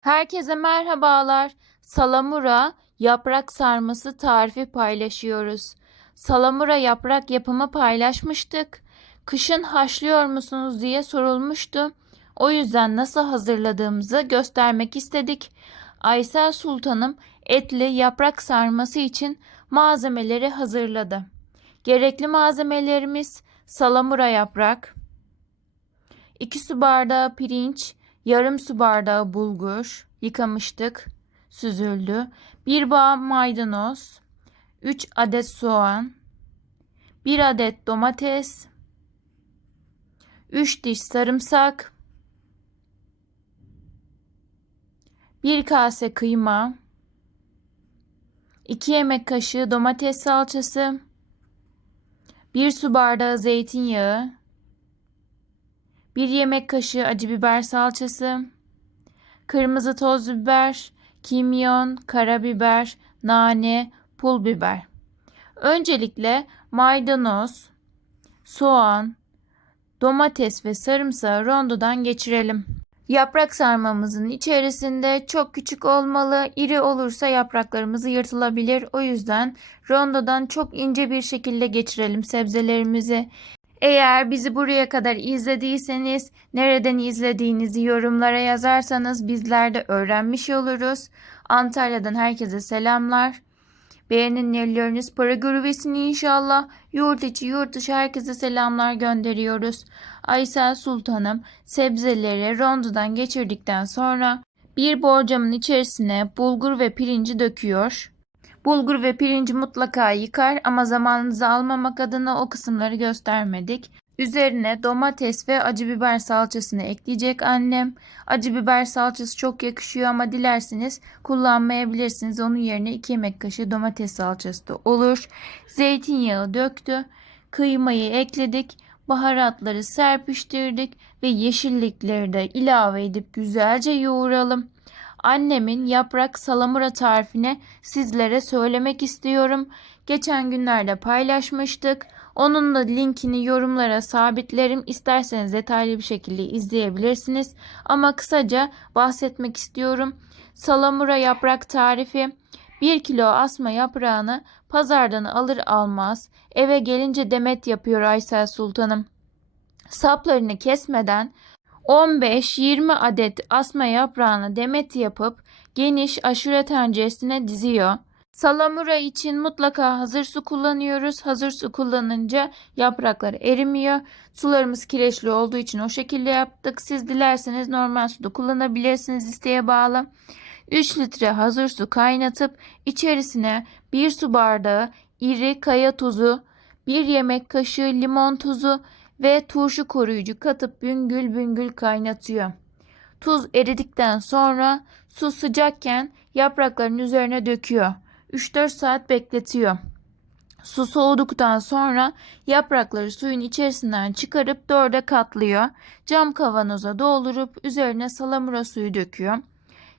Herkese merhabalar. Salamura yaprak sarması tarifi paylaşıyoruz. Salamura yaprak yapımı paylaşmıştık. Kışın haşlıyor musunuz diye sorulmuştu. O yüzden nasıl hazırladığımızı göstermek istedik. Aysel Sultanım etli yaprak sarması için malzemeleri hazırladı. Gerekli malzemelerimiz salamura yaprak, 2 su bardağı pirinç, yarım su bardağı bulgur, yıkamıştık, süzüldü. 1 bağ maydanoz, 3 adet soğan, 1 adet domates, 3 diş sarımsak, 1 kase kıyma, 2 yemek kaşığı domates salçası, 1 su bardağı zeytinyağı, 1 yemek kaşığı acı biber salçası, kırmızı toz biber, kimyon, karabiber, nane, pul biber. Öncelikle maydanoz, soğan, domates ve sarımsağı rondodan geçirelim. Yaprak sarmamızın içerisinde çok küçük olmalı, iri olursa yapraklarımız yırtılabilir. O yüzden rondodan çok ince bir şekilde geçirelim sebzelerimizi. Eğer bizi buraya kadar izlediyseniz, nereden izlediğinizi yorumlara yazarsanız bizler de öğrenmiş oluruz. Antalya'dan herkese selamlar. Beğenileriniz para görüvesin inşallah. Yurt içi yurt dışı herkese selamlar gönderiyoruz. Aysel Sultanım sebzeleri rondodan geçirdikten sonra bir borcamın içerisine bulgur ve pirinci döküyor. Bulgur ve pirinci mutlaka yıkar ama zamanınızı almamak adına o kısımları göstermedik. Üzerine domates ve acı biber salçasını ekleyecek annem. Acı biber salçası çok yakışıyor ama dilerseniz kullanmayabilirsiniz. Onun yerine 2 yemek kaşığı domates salçası da olur. Zeytinyağı döktü. Kıymayı ekledik. Baharatları serpiştirdik ve yeşillikleri de ilave edip güzelce yoğuralım. Annemin yaprak salamura tarifini sizlere söylemek istiyorum. Geçen günlerde paylaşmıştık. Onun da linkini yorumlara sabitlerim. İsterseniz detaylı bir şekilde izleyebilirsiniz. Ama kısaca bahsetmek istiyorum. Salamura yaprak tarifi: 1 kilo asma yaprağını pazardan alır almaz eve gelince demet yapıyor Aysel Sultanım. Saplarını kesmeden 15-20 adet asma yaprağını demet yapıp geniş aşure tenceresine diziyor. Salamura için mutlaka hazır su kullanıyoruz. Hazır su kullanınca yapraklar erimiyor. Sularımız kireçli olduğu için o şekilde yaptık. Siz dilerseniz normal suda kullanabilirsiniz, isteğe bağlı. 3 litre hazır su kaynatıp içerisine 1 su bardağı iri kaya tuzu, 1 yemek kaşığı limon tuzu ve turşu koruyucu katıp büngül büngül kaynatıyor. Tuz eridikten sonra su sıcakken yaprakların üzerine döküyor. 3-4 saat bekletiyor. Su soğuduktan sonra yaprakları suyun içerisinden çıkarıp 4'e katlıyor. Cam kavanoza doldurup üzerine salamura suyu döküyor.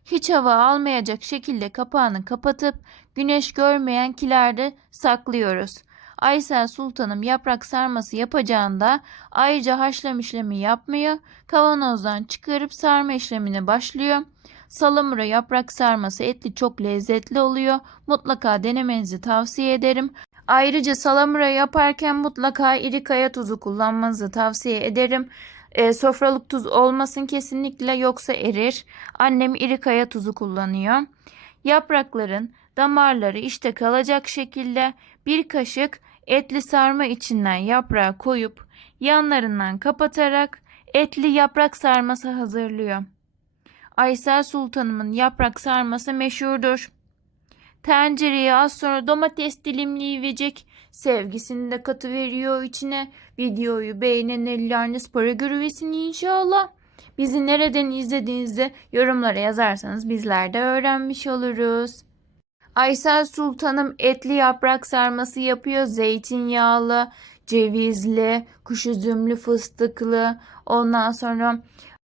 Hiç hava almayacak şekilde kapağını kapatıp güneş görmeyen kilerde saklıyoruz. Aysel Sultanım yaprak sarması yapacağında ayrıca haşlama işlemi yapmıyor. Kavanozdan çıkarıp sarma işlemine başlıyor. Salamura yaprak sarması etli çok lezzetli oluyor. Mutlaka denemenizi tavsiye ederim. Ayrıca salamura yaparken mutlaka iri kaya tuzu kullanmanızı tavsiye ederim. Sofralık tuz olmasın kesinlikle, yoksa erir. Annem iri kaya tuzu kullanıyor. Yaprakların damarları işte kalacak şekilde bir kaşık etli sarma içinden yaprağı koyup yanlarından kapatarak etli yaprak sarması hazırlıyor. Aysel Sultanımın yaprak sarması meşhurdur. Tencereye az sonra domates dilimleyecek. Sevgisini de katıveriyor içine. Videoyu beğenenleriniz para görüvesin inşallah. Bizi nereden izlediğinizi yorumlara yazarsanız bizler de öğrenmiş oluruz. Aysel Sultanım etli yaprak sarması yapıyor. Zeytinyağlı, cevizli, kuş üzümlü, fıstıklı. Ondan sonra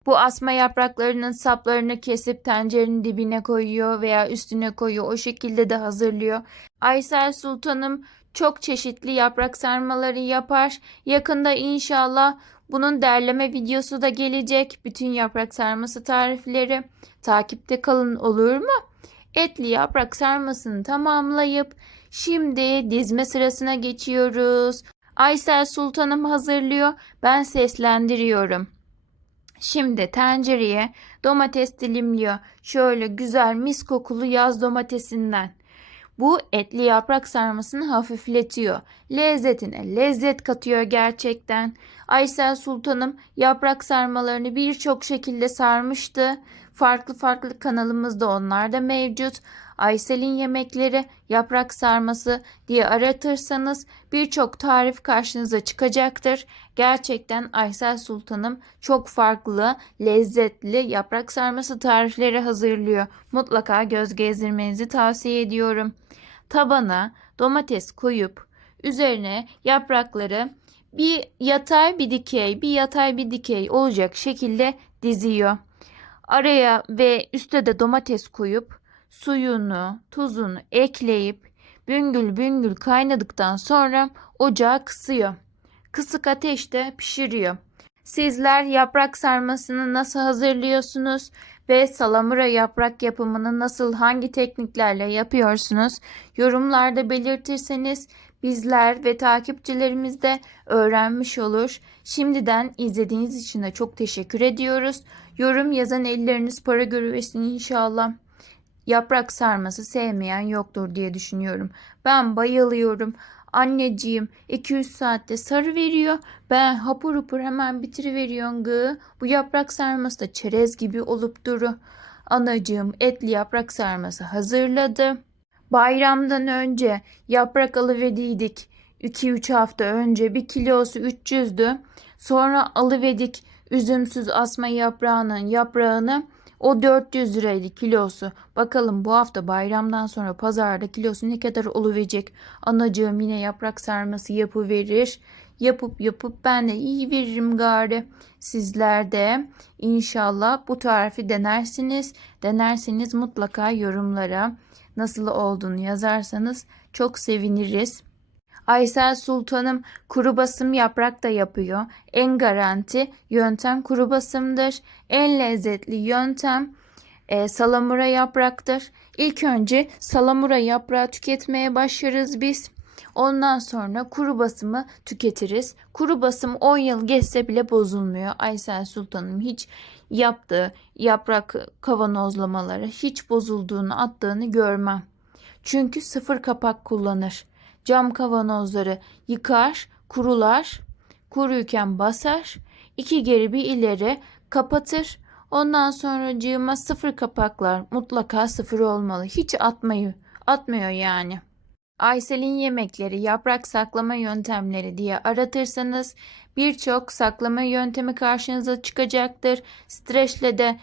bu asma yapraklarının saplarını kesip tencerenin dibine koyuyor veya üstüne koyuyor. O şekilde de hazırlıyor. Aysel Sultanım çok çeşitli yaprak sarmaları yapar. Yakında inşallah Bunun derleme videosu da gelecek. Bütün yaprak sarması tarifleri. Takipte kalın, olur mu? Etli yaprak sarmasını tamamlayıp şimdi dizme sırasına geçiyoruz. Aysel Sultanım hazırlıyor. Ben seslendiriyorum. Şimdi tencereye domates dilimliyor. Şöyle güzel mis kokulu yaz domatesinden. Bu etli yaprak sarmasını hafifletiyor. Lezzetine lezzet katıyor gerçekten. Aysel Sultanım yaprak sarmalarını birçok şekilde sarmıştı. Farklı farklı kanalımızda onlar da mevcut. Aysel'in yemekleri yaprak sarması diye aratırsanız birçok tarif karşınıza çıkacaktır. Gerçekten Aysel Sultanım çok farklı, lezzetli yaprak sarması tarifleri hazırlıyor. Mutlaka göz gezdirmenizi tavsiye ediyorum. Tabana domates koyup üzerine yaprakları bir yatay bir dikey, bir yatay bir dikey olacak şekilde diziyor. Araya ve üste de domates koyup suyunu, tuzunu ekleyip büngül büngül kaynadıktan sonra ocağı kısıyor. Kısık ateşte pişiriyor. Sizler yaprak sarmasını nasıl hazırlıyorsunuz ve salamura yaprak yapımını nasıl, hangi tekniklerle yapıyorsunuz? Yorumlarda belirtirseniz bizler ve takipçilerimiz de öğrenmiş olur. Şimdiden izlediğiniz için de çok teşekkür ediyoruz. Yorum yazan elleriniz para görüversin inşallah. Yaprak sarması sevmeyen yoktur diye düşünüyorum. Ben bayılıyorum. Anneciğim 2-3 saatte sarı veriyor. Ben hapur hapur hemen bitiriveriyorum gı. Bu yaprak sarması da çerez gibi olup duru. Anacığım etli yaprak sarması hazırladı. Bayramdan önce yaprak alıverdiydik. 2-3 hafta önce 1 kilosu 300'dü. Sonra alıverdik üzümsüz asma yaprağını. O 400 liraydı kilosu. Bakalım bu hafta bayramdan sonra pazarda kilosu ne kadar oluverecek. Anacığım yine yaprak sarması yapıverir. Yapıp ben de iyi veririm gari. Sizler de inşallah bu tarifi denersiniz. Denerseniz mutlaka yorumlara nasıl olduğunu yazarsanız çok seviniriz. Aysel Sultanım kuru basım yaprak da yapıyor. En garanti yöntem kuru basımdır. En lezzetli yöntem salamura yapraktır. İlk önce salamura yaprağı tüketmeye başlarız biz. Ondan sonra kuru basımı tüketiriz. Kuru basım 10 yıl geçse bile bozulmuyor. Aysel Sultanım hiç yaptığı yaprak kavanozlamaları hiç bozulduğunu, attığını görmem. Çünkü sıfır kapak kullanır. Cam kavanozları yıkar, kurular, kuruyken basar, 2 geri bir ileri kapatır. Ondan sonracığıma sıfır kapaklar mutlaka sıfır olmalı. Hiç atmıyor yani. Aysel'in yemekleri, yaprak saklama yöntemleri diye aratırsanız birçok saklama yöntemi karşınıza çıkacaktır. Streçle de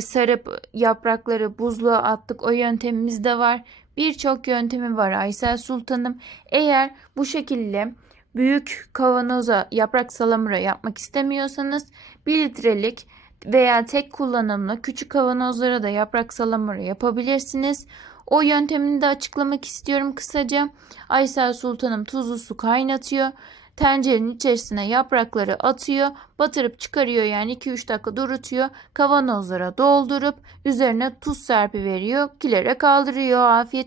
sarıp yaprakları buzluğa attık. O yöntemimiz de var. Birçok yöntemi var Aysel Sultanım. Eğer bu şekilde büyük kavanoza yaprak salamura yapmak istemiyorsanız 1 litrelik veya tek kullanımlı küçük kavanozlara da yaprak salamura yapabilirsiniz. O yöntemini de açıklamak istiyorum kısaca. Aysel Sultanım tuzlu su kaynatıyor. Tencerenin içerisine yaprakları atıyor. Batırıp çıkarıyor, yani 2-3 dakika durutuyor. Kavanozlara doldurup üzerine tuz serpiveriyor. Kilere kaldırıyor. Afiyet